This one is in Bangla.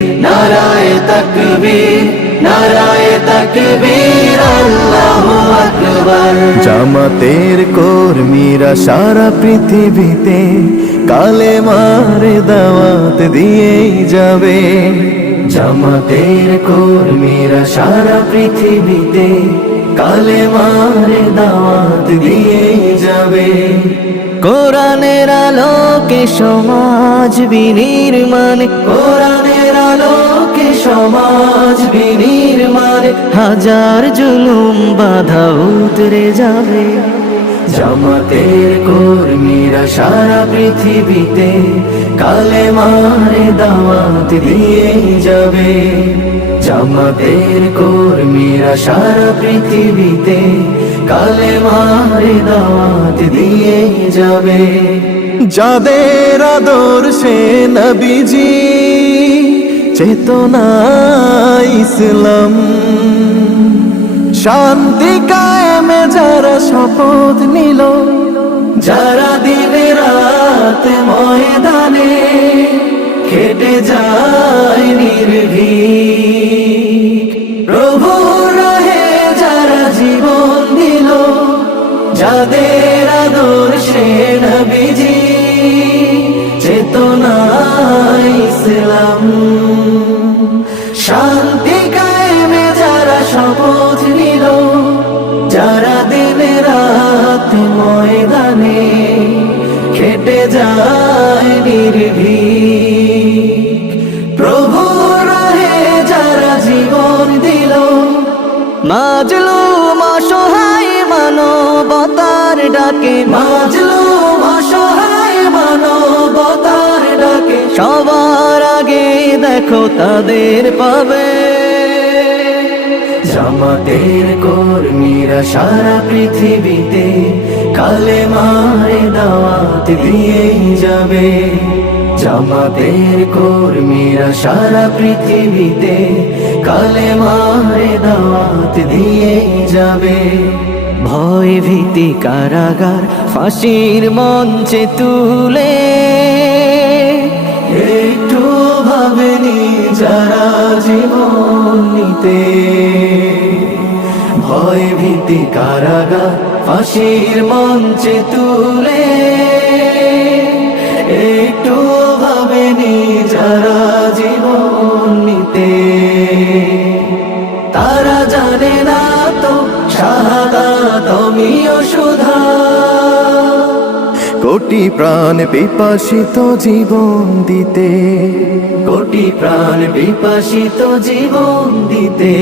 নারায়ে তাকবীর, নারায়ে তাকবীর, আল্লাহু আকবার। জামাতের কর্মীরা সারা পৃথিবীতে কালেমার দাওয়াত দিয়েই যাবে। জামাতের কর্মীরা সারা পৃথিবীতে কালেমার দাওয়াত দিয়েই যাবে। কোরআনের আলোকে সমাজ বিনির্মাণ, কোরআনের আলোকে সমাজ বিনির্মাণ, হাজার জুলুম বাধা উতরে যাবে। জামাতের কর্মীরা সারা পৃথিবীতে কালেমার দাওয়াত দিয়ে যাবে। জামাতের কর্মীরা সারা পৃথিবীতে কালেমার দাওয়াত দিয়ে যাবে। যাদের আদর্শে নবীজি চেতনা ইসলাম, শান্তি কায়েমে যারা শপথ নিল, যারা দিনে রাত ময়দানে খেটে যায় নির্ভীক, প্রভুর রাহে যারা জীবন দিল, যাদের আদর্শে নবীজি চেতনা ইসলাম, শান্তি কায়েমে যারা শপথ নিল, যারা দিনে রাত ময়দানে খেটে যায় নির্ভীক, প্রভুর রাহে যারা জীবন দিল, মাজলুম অসহায় মানবতার ডাকে, মাজলুম অসহায় মানবতার ডাকে, সবার আগে দেখো তাদের পাবে। জামাতের কর্মীরা সারা পৃথিবীতে কালেমার দাওয়াত দিয়ে যাবে। জামাতের কর্মীরা সারা পৃথিবীতে কালেমার দাওয়াত দিয়ে যাবে। ভয় ভীতি কারাগার ফাঁসির মঞ্চে তুলে একটু ভাবেনি যারা জীবন নিতে। ভয় ভীতি কারাগার ফাঁসির মঞ্চে তুলে একটু ভাবেনি যারা জীবন নিতে। তারা জানে না তো শাহাদাত অমীয় সুধা, কোটি প্রাণ বিপাসিত জীবন দিতে, কোটি প্রাণ বিপাসিত জীবন দিতে।